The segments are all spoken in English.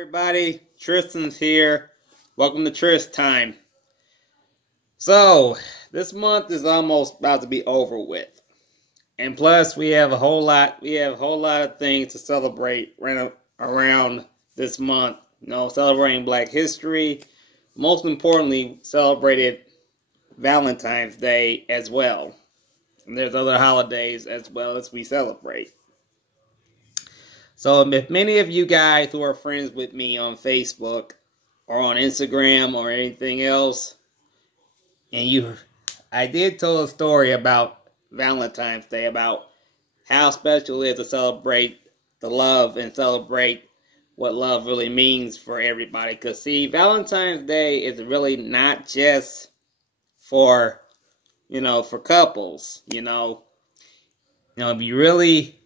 everybody, Tristan's here. Welcome to Trist Time. So, this month is almost about to be over with. And plus, we have a whole lot of things to celebrate around this month. Celebrating Black History. Most importantly, celebrated Valentine's Day as well. And there's other holidays as well as we celebrate. So if many of you guys who are friends with me on Facebook or on Instagram or anything else, I did tell a story about Valentine's Day, about how special it is to celebrate the love and celebrate what love really means for everybody. Because see, Valentine's Day is really not just for couples. If you really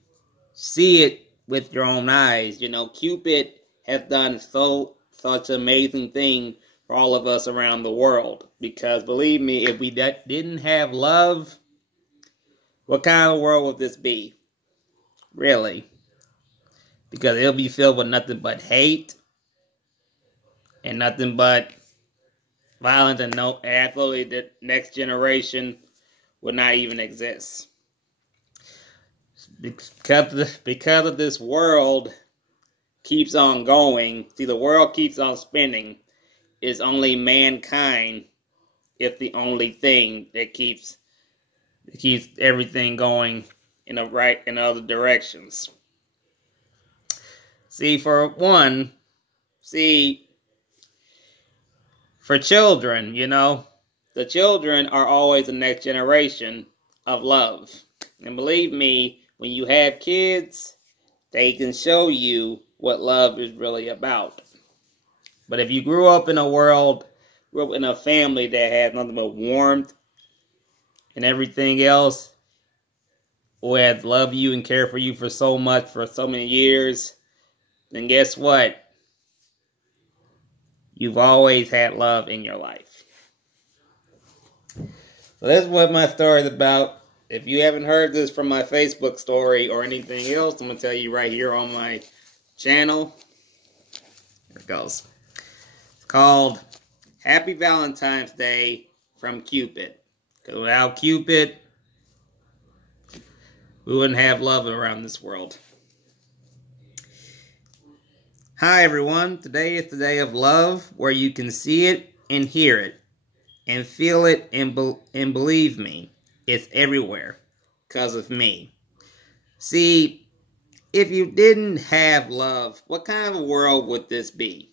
see it with your own eyes, Cupid has done such an amazing thing for all of us around the world. Because believe me, if we didn't have love, what kind of world would this be? Really? Because it'll be filled with nothing but hate and nothing but violence, and absolutely the next generation would not even exist. Because of this world keeps on going. See, the world keeps on spinning. It's only mankind is the only thing that keeps everything going in other directions. See, for children, the children are always the next generation of love. And believe me, when you have kids, they can show you what love is really about. But if you grew up in a family that has nothing but warmth and everything else, who has loved you and cared for you for so much, for so many years, then guess what? You've always had love in your life. So that's what my story is about. If you haven't heard this from my Facebook story or anything else, I'm going to tell you right here on my channel. Here it goes. It's called Happy Valentine's Day from Cupid. Because without Cupid, we wouldn't have love around this world. Hi everyone, today is the day of love where you can see it and hear it and feel it and believe me, it's everywhere because of me. See, if you didn't have love, what kind of a world would this be?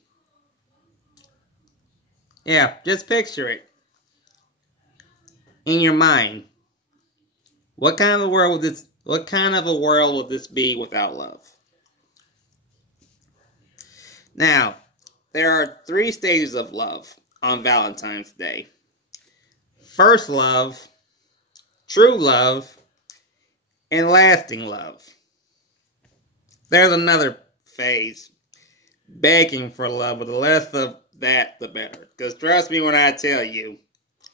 Yeah, just picture it in your mind. What kind of a world would this be without love? Now, there are 3 stages of love on Valentine's Day. First love, true love, and lasting love. There's another phase, begging for love, but the less of that, the better. Because trust me when I tell you,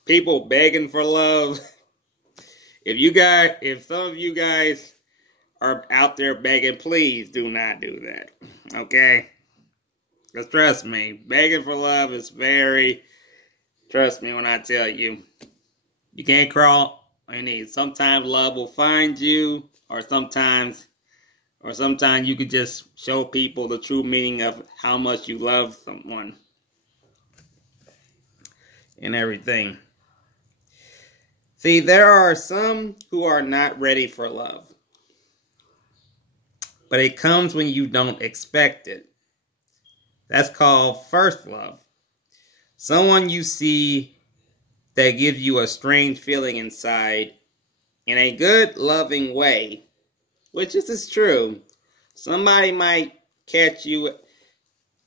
people begging for love, if some of you guys are out there begging, please do not do that, okay? Because trust me, begging for love is trust me when I tell you, you can't crawl on your knees. Sometimes love will find you, or sometimes you can just show people the true meaning of how much you love someone and everything. See, there are some who are not ready for love, but it comes when you don't expect it. That's called first love. Someone you see that gives you a strange feeling inside in a good, loving way, which is true. Somebody might catch you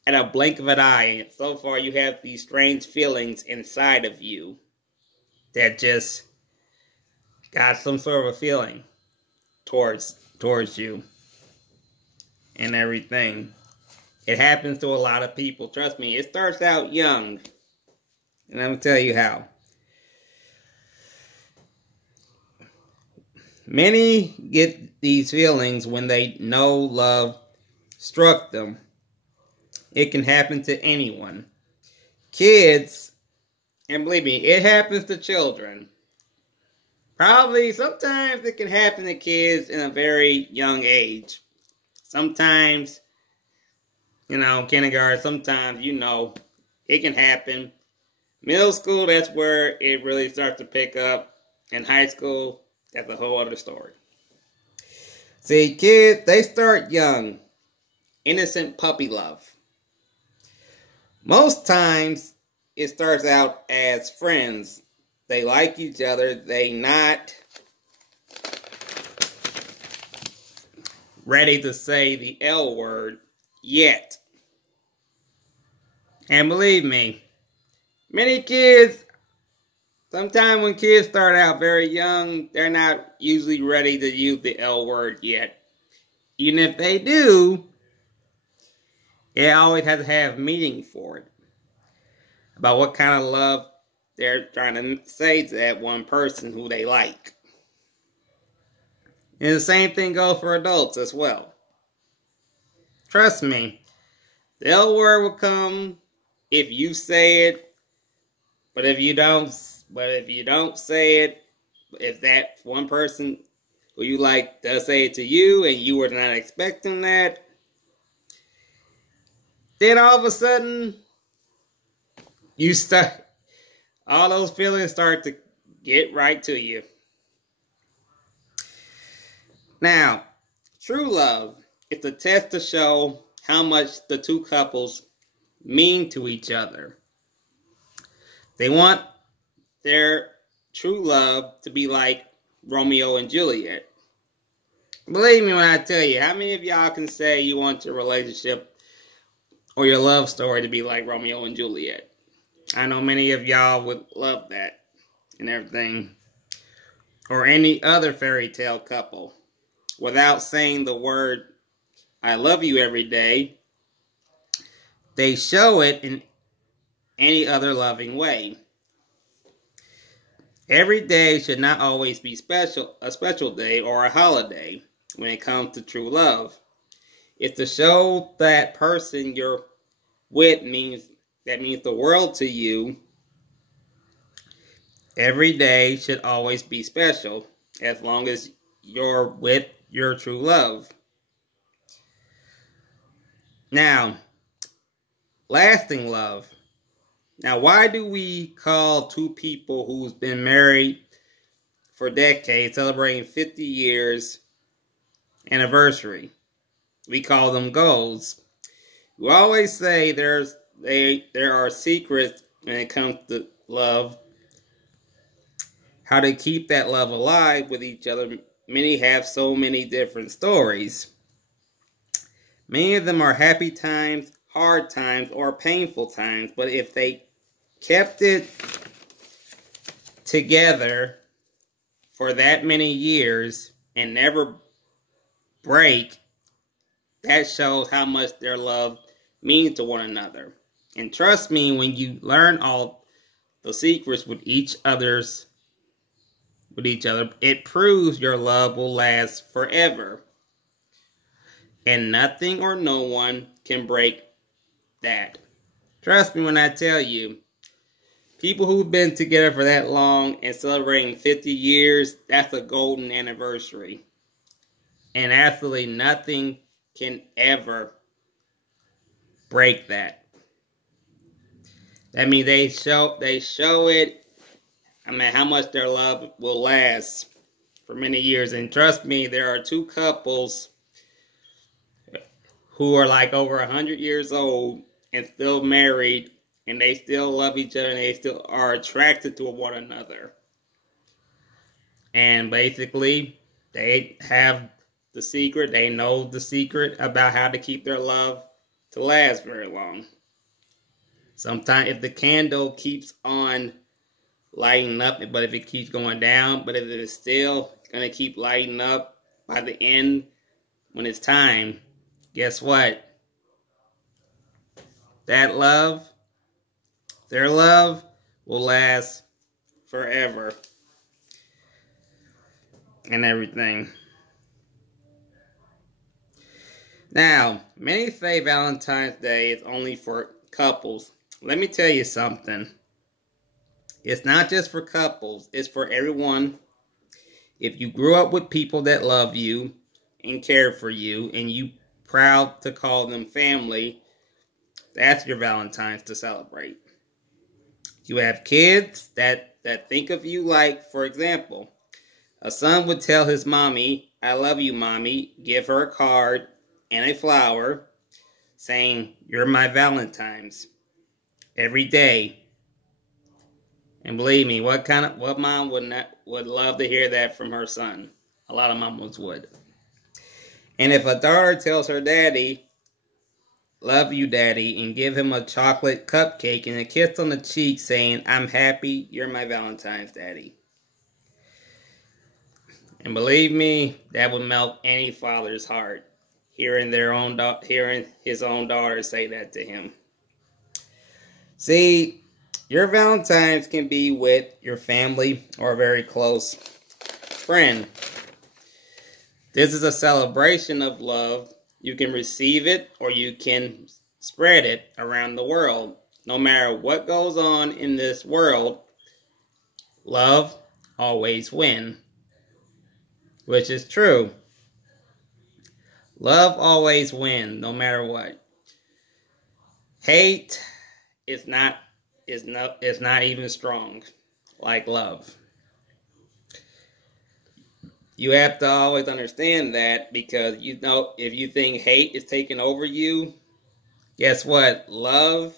at a blink of an eye, and so far you have these strange feelings inside of you that just got some sort of a feeling towards you and everything. It happens to a lot of people. Trust me, it starts out young. And I'm going to tell you how. Many get these feelings when they know love struck them It can happen to anyone. Kids, and believe me, it happens to children. Probably sometimes it can happen to kids in a very young age. Sometimes, kindergarten, sometimes, it can happen. Middle school, that's where it really starts to pick up. In high school, that's a whole other story. See, kids, they start young. Innocent puppy love. Most times, it starts out as friends. They like each other. They not ready to say the L word yet. And believe me, many kids, sometimes when kids start out very young, they're not usually ready to use the L word yet. Even if they do, it always has to have meaning for it. About what kind of love they're trying to say to that one person who they like. And the same thing goes for adults as well. Trust me, the L word will come if you say it, but if you don't say it, if that one person who you like does say it to you and you were not expecting that, then all of a sudden all those feelings start to get right to you. Now, true love is a test to show how much the two couples mean to each other. They want their true love to be like Romeo and Juliet. Believe me when I tell you, how many of y'all can say you want your relationship or your love story to be like Romeo and Juliet? I know many of y'all would love that and everything. Or any other fairy tale couple. Without saying the word, I love you every day, they show it in any other loving way. Every day should not always be a special day or a holiday when it comes to true love. It's to show that person you're with means the world to you. Every day should always be special as long as you're with your true love. Now, lasting love. Now, why do we call two people who's been married for decades, celebrating 50 years anniversary? We call them goals. We always say there are secrets when it comes to love. How to keep that love alive with each other. Many have so many different stories. Many of them are happy times, hard times, or painful times. But if they kept it together for that many years and never break, that shows how much their love means to one another. And trust me, when you learn all the secrets with each other, it proves your love will last forever. And nothing or no one can break that. Trust me when I tell you, people who've been together for that long and celebrating 50 years, that's a golden anniversary. And absolutely nothing can ever break that. I mean, they show it. I mean, how much their love will last for many years. And trust me, there are two couples who are like over 100 years old and still married, and they still love each other, and they still are attracted to one another. And basically, they have the secret. They know the secret about how to keep their love to last very long. Sometimes if the candle keeps on lighting up, but if it keeps going down, but if it is still going to keep lighting up by the end, when it's time, guess what? That love, their love, will last forever. And everything. Now, many say Valentine's Day is only for couples. Let me tell you something. It's not just for couples. It's for everyone. If you grew up with people that love you and care for you, and you proud to call them family, that's your Valentine's to celebrate. You have kids that think of you like, for example, a son would tell his mommy, "I love you, mommy," give her a card and a flower saying, "You're my Valentine's," every day. And believe me, what mom would love to hear that from her son? A lot of mamas would. And if a daughter tells her daddy, "Love you, daddy," and give him a chocolate cupcake and a kiss on the cheek saying, "I'm happy, you're my Valentine's, daddy." And believe me, that would melt any father's heart, hearing his own daughter say that to him. See, your Valentine's can be with your family or a very close friend. This is a celebration of love. You can receive it or you can spread it around the world. No matter what goes on in this world, love always wins. Which is true. Love always wins, no matter what. Hate is not even strong like love. You have to always understand that, because if you think hate is taking over you, guess what? Love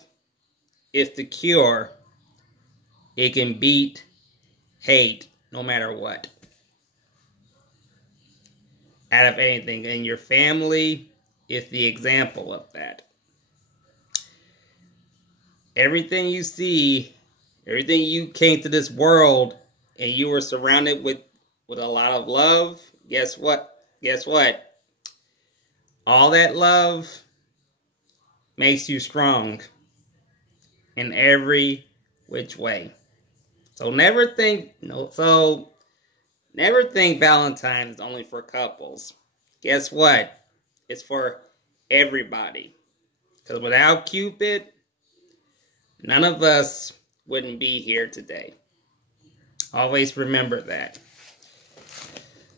is the cure. It can beat hate no matter what. Out of anything. And your family is the example of that. Everything you see, everything you came to this world and you were surrounded with a lot of love, guess what? Guess what? All that love makes you strong in every which way. So never think Valentine's is only for couples. Guess what? It's for everybody. Because without Cupid, none of us wouldn't be here today. Always remember that.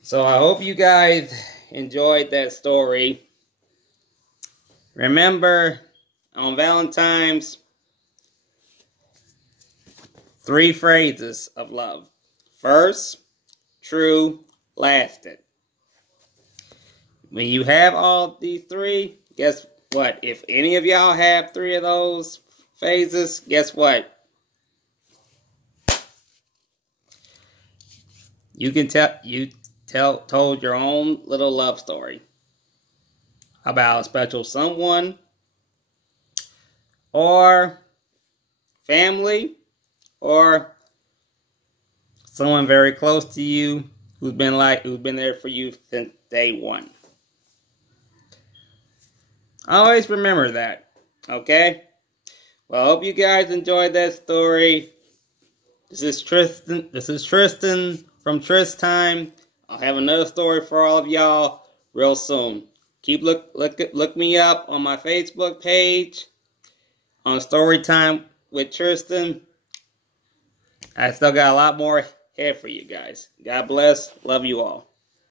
So I hope you guys enjoyed that story. Remember, on Valentine's, 3 phrases of love. First, true, lasting. When you have all these 3, guess what? If any of y'all have 3 of those phases, guess what? You told your own little love story about a special someone or family or someone very close to you who's been there for you since day one. Always remember that, okay? Well, I hope you guys enjoyed that story. This is Tristan from Trist Time. I'll have another story for all of y'all real soon. Look me up on my Facebook page on Storytime with Tristan. I still got a lot more here for you guys. God bless. Love you all.